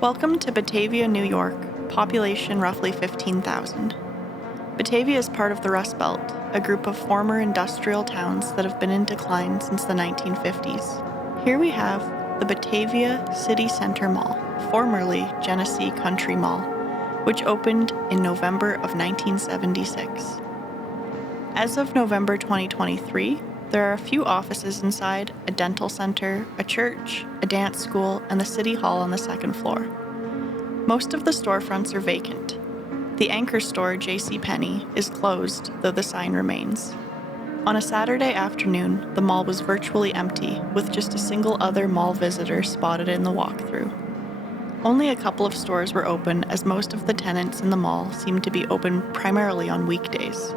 Welcome to Batavia, New York, population roughly 15,000. Batavia is part of the Rust Belt, a group of former industrial towns that have been in decline since the 1950s. Here we have the Batavia City Center Mall, formerly Genesee Country Mall, which opened in November of 1976. As of November 2023, there are a few offices inside, a dental center, a church, a dance school, and the city hall on the second floor. Most of the storefronts are vacant. The anchor store, JCPenney, is closed, though the sign remains. On a Saturday afternoon, the mall was virtually empty, with just a single other mall visitor spotted in the walkthrough. Only a couple of stores were open, as most of the tenants in the mall seemed to be open primarily on weekdays.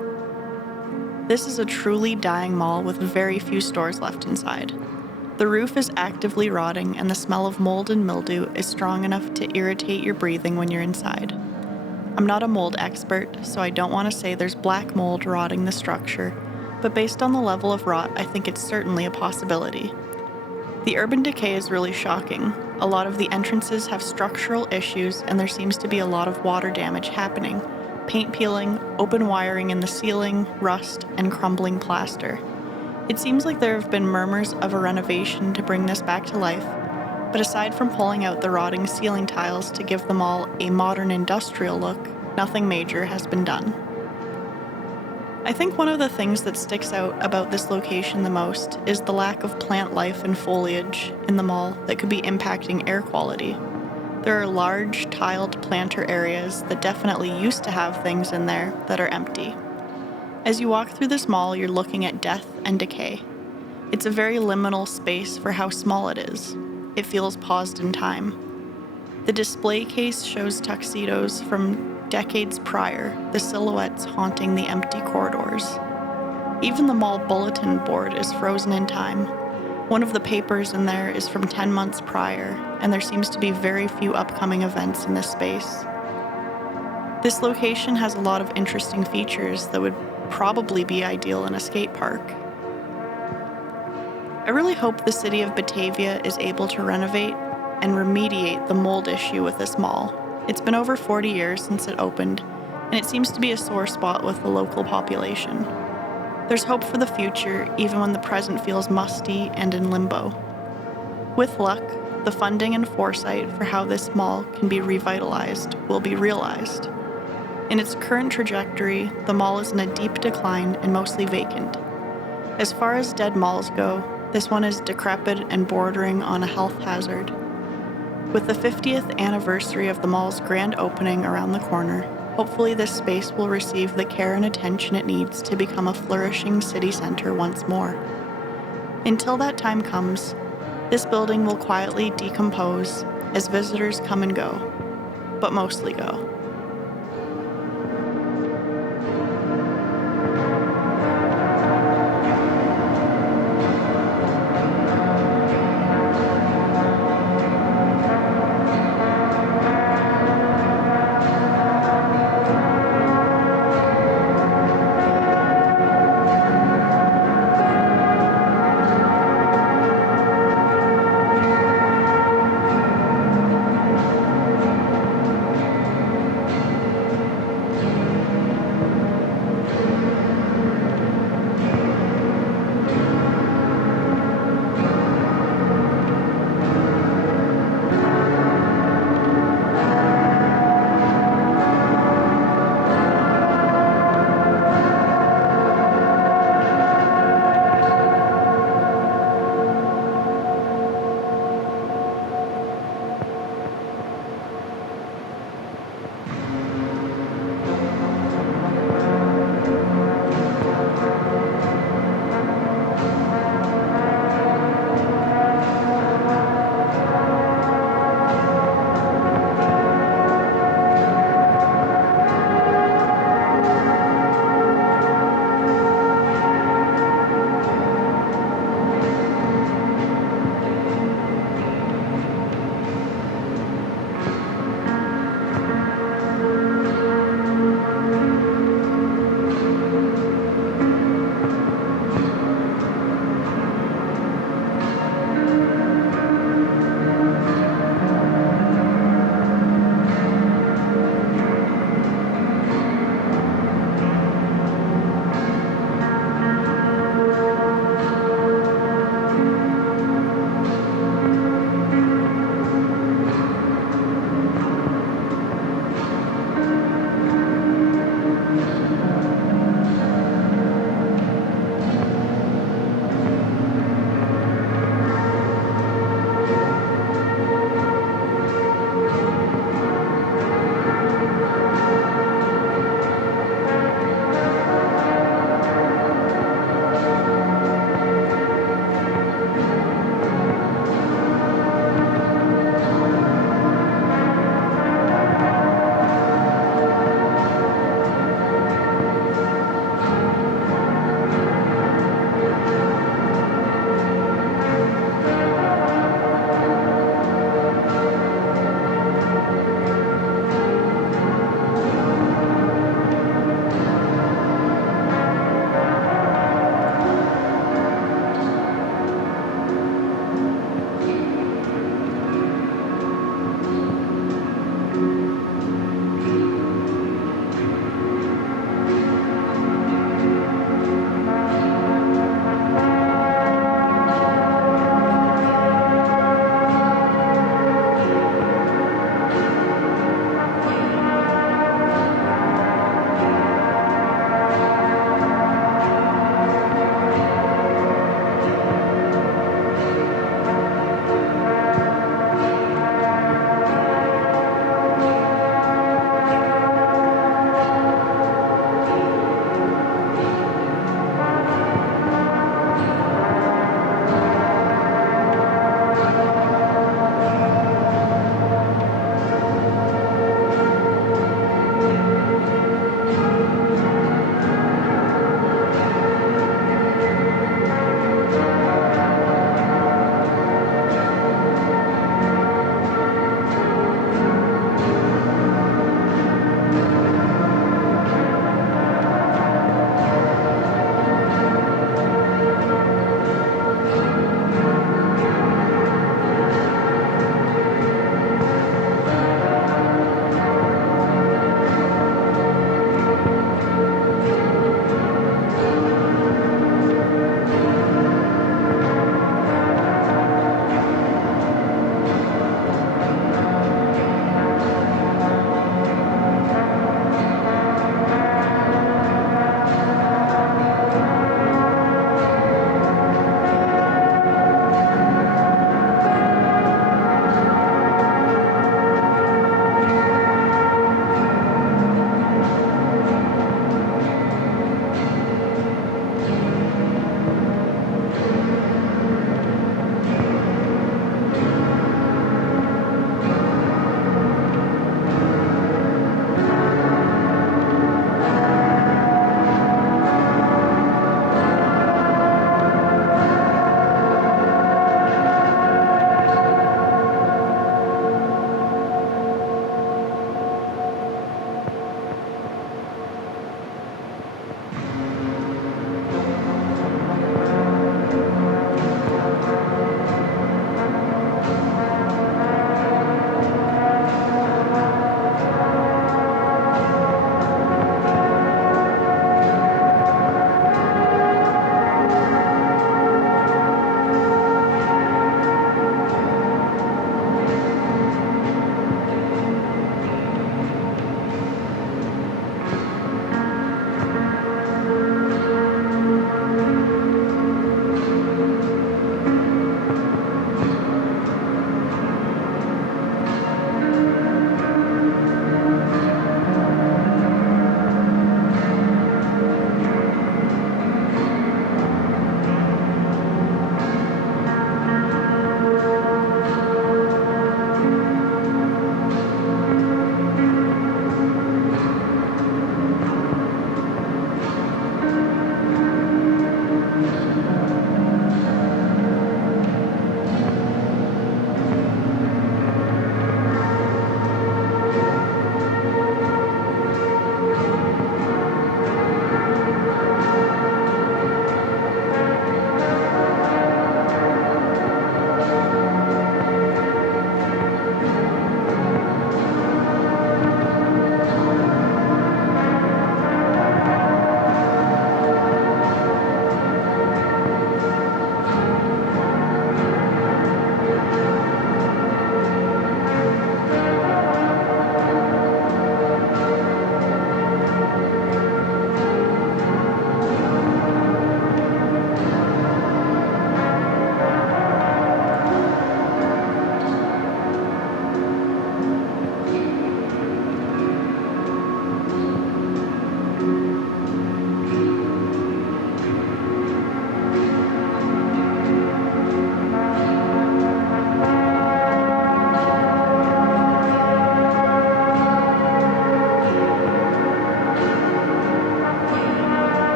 This is a truly dying mall with very few stores left inside. The roof is actively rotting, and the smell of mold and mildew is strong enough to irritate your breathing when you're inside. I'm not a mold expert, so I don't want to say there's black mold rotting the structure, but based on the level of rot, I think it's certainly a possibility. The urban decay is really shocking. A lot of the entrances have structural issues, and there seems to be a lot of water damage happening. Paint peeling, open wiring in the ceiling, rust, and crumbling plaster. It seems like there have been murmurs of a renovation to bring this back to life, but aside from pulling out the rotting ceiling tiles to give the mall a modern industrial look, nothing major has been done. I think one of the things that sticks out about this location the most is the lack of plant life and foliage in the mall that could be impacting air quality. There are large, tiled planter areas that definitely used to have things in there that are empty. As you walk through this mall, you're looking at death and decay. It's a very liminal space for how small it is. It feels paused in time. The display case shows tuxedos from decades prior, the silhouettes haunting the empty corridors. Even the mall bulletin board is frozen in time. One of the papers in there is from 10 months prior, and there seems to be very few upcoming events in this space. This location has a lot of interesting features that would probably be ideal in a skate park. I really hope the city of Batavia is able to renovate and remediate the mold issue with this mall. It's been over 40 years since it opened, and it seems to be a sore spot with the local population. There's hope for the future, even when the present feels musty and in limbo. With luck, the funding and foresight for how this mall can be revitalized will be realized. In its current trajectory, the mall is in a deep decline and mostly vacant. As far as dead malls go, this one is decrepit and bordering on a health hazard. With the 50th anniversary of the mall's grand opening around the corner, hopefully this space will receive the care and attention it needs to become a flourishing city center once more. Until that time comes, this building will quietly decompose as visitors come and go, but mostly go.